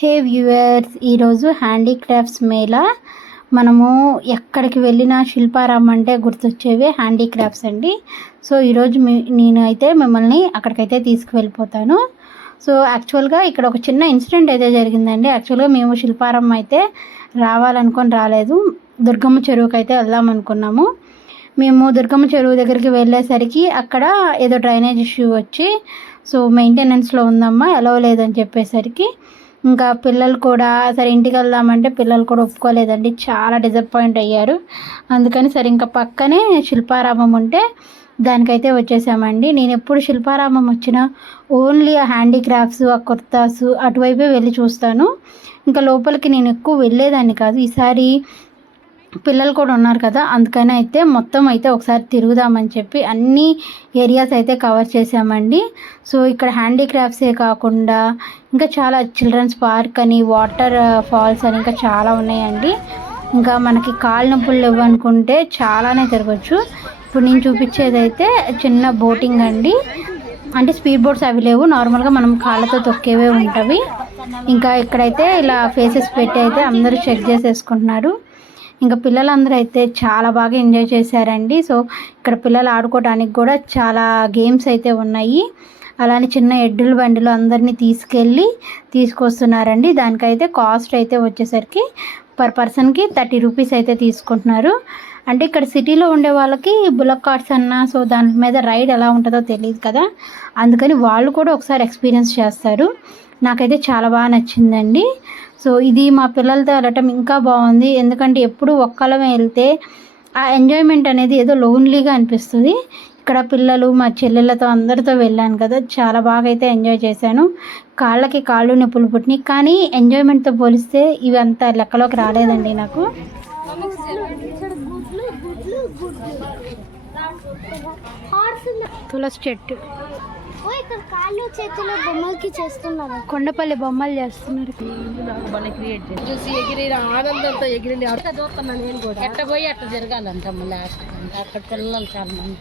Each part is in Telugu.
హే వ్యూవర్స్, ఈరోజు హ్యాండీక్రాఫ్ట్స్ మేళా. మనము ఎక్కడికి వెళ్ళినా శిల్పారామం అంటే గుర్తొచ్చేవి హ్యాండీక్రాఫ్ట్స్ అండి. సో ఈరోజు నేను అయితే మిమ్మల్ని అక్కడికైతే తీసుకువెళ్ళిపోతాను. సో యాక్చువల్గా ఇక్కడ ఒక చిన్న ఇన్సిడెంట్ అయితే జరిగిందండి. యాక్చువల్గా మేము శిల్పారామం అయితే రావాలనుకొని రాలేదు, దుర్గమ్మ చెరువుకి అయితే వెళ్దాం అనుకున్నాము. మేము దుర్గమ్మ చెరువు దగ్గరికి వెళ్ళేసరికి అక్కడ ఏదో డ్రైనేజ్ ఇష్యూ వచ్చి సో మెయింటెనెన్స్లో ఉందమ్మా, ఎలా లేదని చెప్పేసరికి ఇంకా పిల్లలు కూడా సరే ఇంటికి వెళ్దామంటే పిల్లలు కూడా ఒప్పుకోలేదండి, చాలా డిసప్పాయింట్ అయ్యారు. అందుకని సరే ఇంకా పక్కనే శిల్పారామం ఉంటే దానికైతే వచ్చేసామండి. నేను ఎప్పుడు శిల్పారామం వచ్చినా ఓన్లీ ఆ హ్యాండీక్రాఫ్ట్స్, ఆ కుర్తాస్ అటువైపే వెళ్ళి చూస్తాను. ఇంకా లోపలికి నేను ఎక్కువ వెళ్ళేదాన్ని కాదు. ఈసారి పిల్లలు కూడా ఉన్నారు కదా, అందుకని అయితే మొత్తం అయితే ఒకసారి తిరుగుదామని చెప్పి అన్ని ఏరియాస్ అయితే కవర్ చేసామండి. సో ఇక్కడ హ్యాండీక్రాఫ్ట్సే కాకుండా ఇంకా చాలా చిల్డ్రన్స్ పార్క్ అని, వాటర్ ఫాల్స్ అని ఇంకా చాలా ఉన్నాయండి. ఇంకా మనకి కాళ్ళ నొప్పులు ఇవ్వనుకుంటే చాలానే తిరగచ్చు. ఇప్పుడు నేను చూపించేది అయితే చిన్న బోటింగ్ అండి. అంటే స్పీడ్ బోట్స్ అవి లేవు, నార్మల్గా మనం కాళ్ళతో తొక్కేవే ఉంటవి. ఇంకా ఇక్కడైతే ఇలా ఫేసెస్ పెట్టి అయితే అందరూ చెక్ చేసేసుకుంటున్నారు. ఇంకా పిల్లలందరూ అయితే చాలా బాగా ఎంజాయ్ చేశారండి. సో ఇక్కడ పిల్లలు ఆడుకోవడానికి కూడా చాలా గేమ్స్ అయితే ఉన్నాయి. అలానే చిన్న ఎడ్డుల బండిలో అందరినీ తీసుకొస్తున్నారండి. దానికైతే కాస్ట్ అయితే వచ్చేసరికి పర్ పర్సన్కి 30 రూపీస్ అయితే తీసుకుంటున్నారు. అంటే ఇక్కడ సిటీలో ఉండే వాళ్ళకి బుల్లక్ కార్ట్స్ అన్నా సో దాని మీద రైడ్ ఎలా ఉంటుందో తెలియదు కదా, అందుకని వాళ్ళు కూడా ఒకసారి ఎక్స్పీరియన్స్ చేస్తారు. నాకైతే చాలా బాగా నచ్చిందండి. సో ఇది మా పిల్లలతో వెళ్ళటం ఇంకా బాగుంది, ఎందుకంటే ఎప్పుడు ఒక్కళ్ళమే వెళ్తే ఆ ఎంజాయ్మెంట్ అనేది ఏదో లోన్లీగా అనిపిస్తుంది. ఇక్కడ పిల్లలు మా చెల్లెళ్ళతో అందరితో వెళ్ళాను కదా, చాలా బాగా అయితే ఎంజాయ్ చేశాను. కాళ్ళు నొప్పులు పుట్టినాయి, కానీ ఎంజాయ్మెంట్తో పోలిస్తే ఇవి అంత లెక్కలోకి రాలేదండి నాకు. తులసి చెట్టు, కాళ్ళు చేతులు బొమ్మలకి చేస్తున్నారు, కొండపల్లి బొమ్మలు చేస్తున్నారు. ఎగిరి ఆనందంతో ఎగిరి దూరుతున్నా నేను కూడా. ఎట్ట పోయి అట్లా జరగాలంటమ్మ లాస్ట్ అక్కడ పిల్లలు చాలా మంది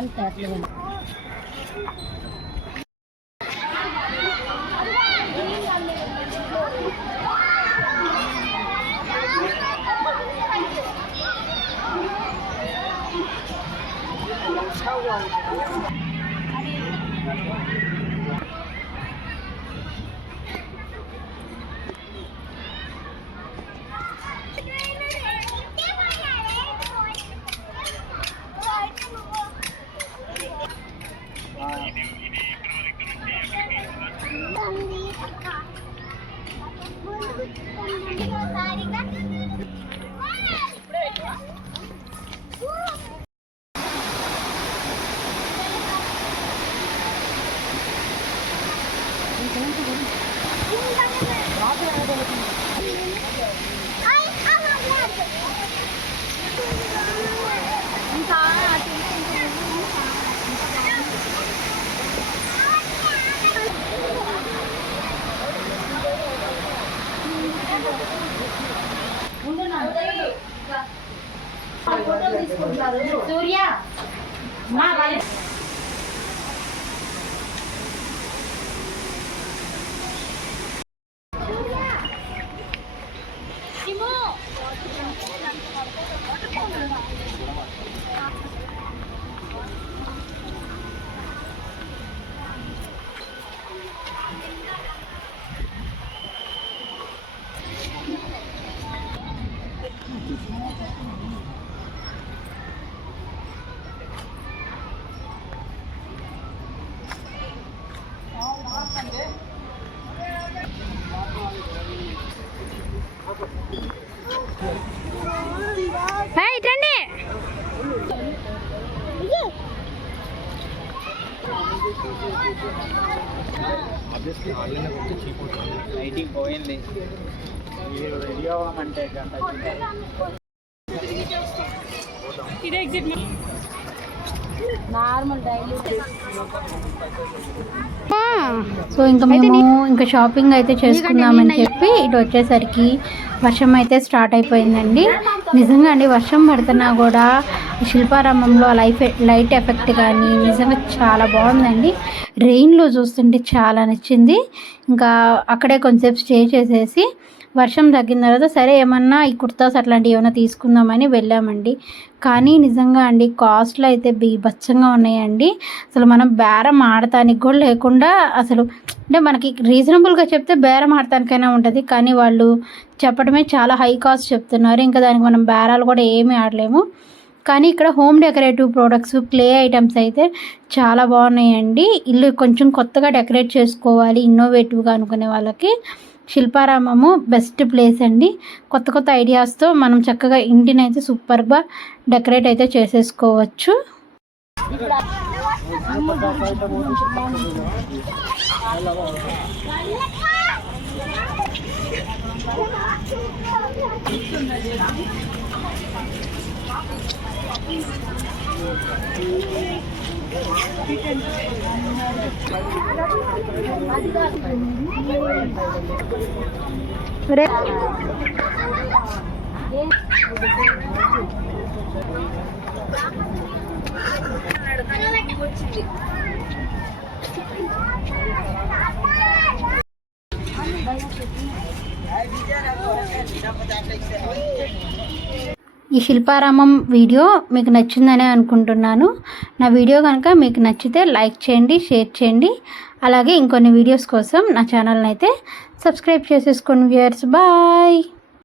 ఎంత అట్లా. సూర్య ఇటండి. లైటింగ్ పోయింది, రెడీ అవ్వమంటే గంట. సో ఇంకా మేము ఇంకా షాపింగ్ అయితే చేసుకుందామని చెప్పి ఇటు వచ్చేసరికి వర్షం అయితే స్టార్ట్ అయిపోయిందండి. నిజంగా అండి వర్షం పడుతున్నా కూడా శిల్పారామంలో లైట్ ఎఫెక్ట్ కానీ నిజంగా చాలా బాగుందండి. రెయిన్లో చూస్తుంటే చాలా నచ్చింది. ఇంకా అక్కడే కొంచెంసేపు స్టే చేసేసి వర్షం తగ్గిన తర్వాత సరే ఏమన్నా ఈ కుర్తాస్ అట్లాంటివి ఏమైనా తీసుకుందామని వెళ్ళామండి. కానీ నిజంగా అండి కాస్ట్లు అయితే బీభత్సంగా ఉన్నాయండి. అసలు మనం బేరం ఆడటానికి కూడా లేకుండా అసలు అంటే మనకి రీజనబుల్గా చెప్తే బేరం ఆడటానికైనా ఉంటుంది. కానీ వాళ్ళు చెప్పడమే చాలా హై కాస్ట్ చెప్తున్నారు. ఇంకా దానికి మనం బేరాలు కూడా ఏమీ ఆడలేము. కానీ ఇక్కడ home decorative products, clay items అయితే చాలా బాగున్నాయండి. ఇల్లు కొంచెం కొత్తగా డెకరేట్ చేసుకోవాలి, ఇన్నోవేటివ్గా అనుకునే వాళ్ళకి శిల్పారామము బెస్ట్ ప్లేస్ అండి. కొత్త కొత్త ఐడియాస్తో మనం చక్కగా ఇంటిని అయితే సూపర్గా డెకరేట్ అయితే చేసేసుకోవచ్చు. ఈ శిల్పారామం వీడియో మీకు నచ్చిందనే అనుకుంటున్నాను. నా వీడియో కనుక మీకు నచ్చితే లైక్ చేయండి, షేర్ చేయండి. అలాగే ఇంకొన్ని వీడియోస్ కోసం నా ఛానల్ని అయితే సబ్స్క్రైబ్ చేసేసుకోండి వ్యూయర్స్. బాయ్.